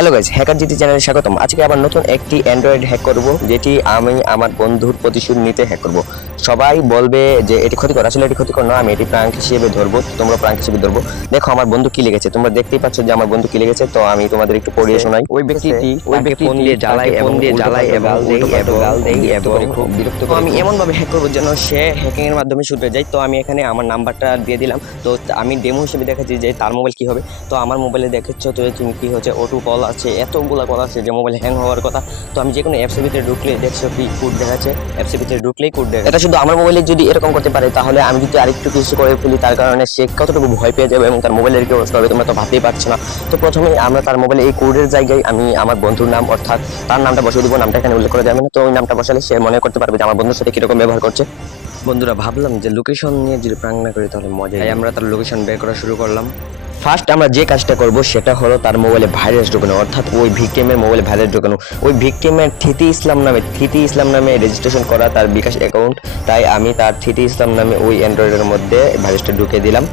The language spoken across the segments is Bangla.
হ্যালো গাইজ হ্যাকার জিটি চ্যানেলে স্বাগতম। আজকে আবার নতুন একটি অ্যান্ড্রয়েড হ্যাক করব যেটি আমি আমার বন্ধুর প্রতিশোধ নিতে হ্যাক করব। সবাই বলবে যে এটি ক্ষতিকর। আসলে এটি ক্ষতিকর না আমি এটি প্রাঙ্ক হিসেবে ধরবো তোমরা প্রাঙ্ক হিসেবে ধরবো। দেখো আমার বন্ধু কি লেগেছে তোমরা দেখতেই পাচ্ছ যে আমার বন্ধু কি লেগেছে তো আমি তোমাদের একটু পড়িয়ে শোনাই। ওই ব্যক্তিটি ওই ব্যক্তি ফোন দিয়ে জ্বালায় এবং দিয়ে জ্বালায় এবং দেই এবং গাল দেই এবং খুব বিরক্ত করে আমি এমন ভাবে হ্যাক করব যেন সে হ্যাকিং এর মাধ্যমে শুধরে যায়। তো আমি এখানে আমার নাম্বারটা দিয়ে দিলাম। তো আমি ডেমো হিসেবে দেখাচ্ছি যে তার মোবাইল কি হবে। তো আমার মোবাইলে দেখেছ তো তুমি কি হচ্ছে ওটু কল আছে এতগুলো কথা আছে যে মোবাইল হ্যাং হওয়ার কথা। তো আমি যে কোনো অ্যাপসের ভিতরে ঢুকলে দেখছ কি কোড দেখাচ্ছে। অ্যাপসের ভিতরে ঢুকলেই কোড দেখা এটা শুধু আমার মোবাইলে যদি এরকম করতে পারে তাহলে আমি যদি আরেকটু কিছু করে ফেলি তার কারণে সে কতটুকু ভয় পেয়ে যাবে এবং তার মোবাইলের কি অবস্থা হবে তোমরা তো ভাবতেই পারছ না। তো প্রথমে আমরা তার মোবাইলে এই কোডের জায়গায় আমি আমার বন্ধুর নাম অর্থাৎ তার নামটা বসিয়ে দিব নামটা এখানে উল্লেখ করা যাবে না। তো ওই নামটা বসালে সে মনে করতে পারবে যে আমার বন্ধুর সাথে কীরকম ব্যবহার করছে। বন্ধুরা ভাবলাম যে লোকেশন নিয়ে যদি প্রাঙ্ক না করি তাহলে মজা আমরা তার লোকেশন বের করা শুরু করলাম। ফার্স্ট আমরা যে কাজটা করব সেটা হলো তার মোবাইলে ভাইরাস ঢোকানো, অর্থাৎ ওই ভিকটিমের মোবাইলে ভাইরাস ঢোকানো। ওই ভিকটিমের থিতি ইসলাম নামে, থিতি ইসলাম নামে রেজিস্ট্রেশন করা তার বিকাশ অ্যাকাউন্ট তাই আমি তার থিতি ইসলাম নামে ওই অ্যান্ড্রয়েডের মধ্যে ভাইরাসটা ঢুকে দিলাম।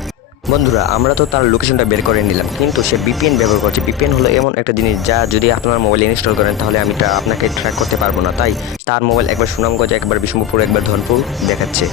বন্ধুরা, আমরা তো তার লোকেশনটা বের করে নিলাম, কিন্তু সে বিপিএন ব্যবহার করছে। বিপিএন হলো এমন একটা জিনিস যা যদি আপনার মোবাইলে ইনস্টল করেন, তাহলে আমি আপনাকে ট্র্যাক করতে পারব না। তাই তার মোবাইল একবার সুনামগঞ্জ, একবার বিষ্ণুপুর, একবার ধনপুর দেখাচ্ছে।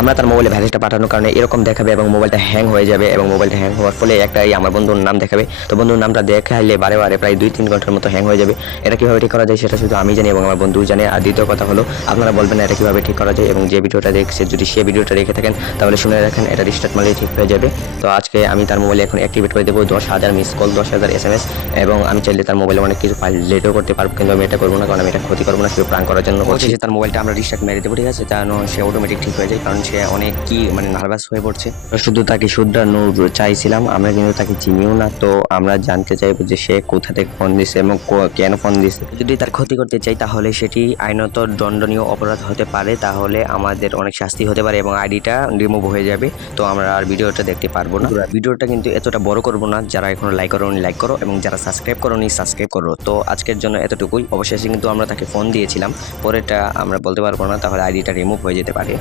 আমরা তার মোবাইলে ভ্যালিসটা পাঠানোর কারণে এরকম দেখাবে এবং মোবাইলটা হ্যাং হয়ে যাবে এবং মোবাইলটা হ্যাং হওয়ার ফলে একটাই আমার বন্ধুর নাম দেখাবে। তো বন্ধুর নামটা দেখাইলে বারে বারে প্রায় দুই তিন ঘণ্টার মতো হ্যাং হয়ে যাবে। এটা কীভাবে ঠিক করা যায় সেটা শুধু আমি জানি এবং আমার বন্ধু জানে। আর দ্বিতীয় কথা হলো, আপনারা বলবেন এটা কীভাবে ঠিক করা যায় এবং যে ভিডিওটা দেখছে যদি সে ভিডিওটা রেখে থাকেন, তাহলে শুনে রাখেন, এটা রিস্টার্ট মারলেই ঠিক হয়ে যাবে। তো আজকে আমি তার মোবাইলে এখন অ্যাক্টিভেট করে দেবো। দশ হাজার মিস কল দশ হাজার এস এম এস এবং আমি চাইলে তার মোবাইলে অনেক কিছু ফাইল লেটও করতে পারব কিন্তু আমি এটা করব না কারণ আমি এটা ক্ষতি করব না শুধু প্রাণ করার জন্য বলছি যে তার মোবাইলটা আমরা রিস্টার্ট মেরে দেবো ঠিক আছে? যেন সে অটোমেটিক ঠিক হয়ে যায় কারণ সে অনেক কি মানে নার্ভাস হয়ে পড়ছে। শুধু তাকে শুধরানোর চাইছিলাম আমরা কিন্তু তাকে চিনিও না তো আমরা জানতে চাইব যে সে কোথা থেকে ফোন দিছে এবং কেন ফোন দিছে। যদি তার ক্ষতি করতে চাই তাহলে সেটি আইনত দণ্ডনীয় অপরাধ হতে পারে তাহলে আমাদের অনেক শাস্তি হতে পারে এবং আইডিটা রিমুভ হয়ে যাবে। তো আমরা আর ভিডিওটা দেখতে পারব না। ভিডিওটা কিন্তু এতটা বড় করব না। যারা এখনও লাইক করো লাইক করো এবং যারা সাবস্ক্রাইব করো সাবস্ক্রাইব করো। তো আজকের জন্য এতটুকুই। অবশেষে কিন্তু আমরা তাকে ফোন দিয়েছিলাম। পরেটা আমরা বলতে পারব না, তাহলে আইডিটা রিমুভ হয়ে যেতে পারে।